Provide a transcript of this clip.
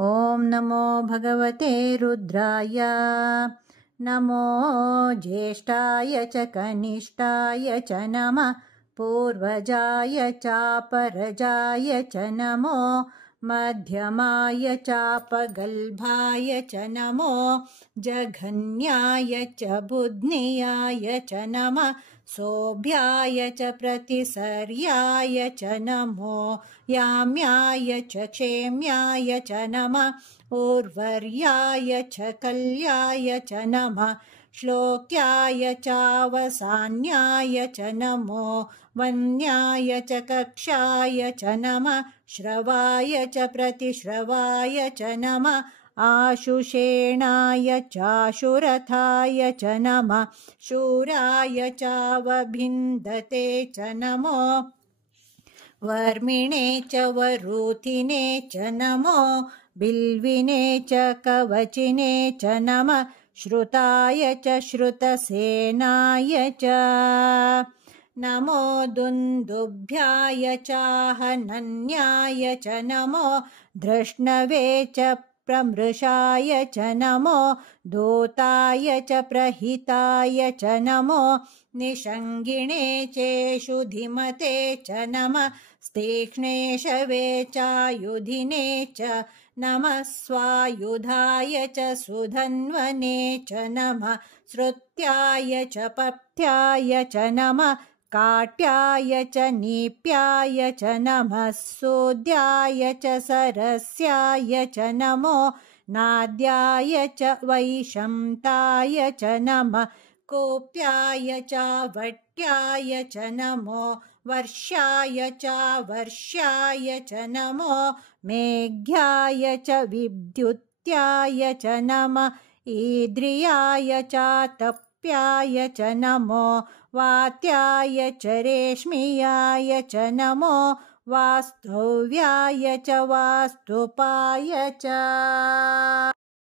ॐ नमो भगवते रुद्राय नमो ज्येष्ठाय च कनिष्ठाय च नमः पूर्वजाय चापरजाय च नमो मध्यमाय चापगल्भाय च नमो जघन्याय च बुध्नियाय च नमः सोऽभ्याय च प्रतिसर्याय च नमो याम्याय च क्षेम्याय च नमः उर्वर्याय च कल्याय च नमः श्लोक्याय चावसान्याय च नमो वन्याय च कक्षाय च नमः श्रवाय च प्रतिश्रवाय च नमः आशुषेणाय चाशुरथाय च नमः शूराय चावभिन्दते च नमो वर्मिणे च वरूथिने च नमो बिल्विने च कवचिने च नमः श्रुताय च श्रुतसेनाय च नमो दुन्दुभ्याय चाहनन्याय च नमो धृष्णवे च प्रमृषाय च नमो दूताय च प्रहिताय च नमो निषङ्गिणे चेषु धिमते च नमः स्तीक्ष्णेशवे चायुधिने च नमः स्वायुधाय च सुधन्वने च नमः श्रुत्याय च पथ्याय च नमः काट्याय च नीप्याय च नमः सूद्याय च सरस्याय च नमो नाद्याय च वैशन्ताय च नमः कोप्याय च वट्याय च नमो वर्ष्याय च वर्ष्याय च नमो मेघ्याय च विद्युत्याय च नमः ईद्रियाय च तप्याय च नमो वात्याय च रेश्मियाय च नमो वास्तव्याय च वास्तुपाय च।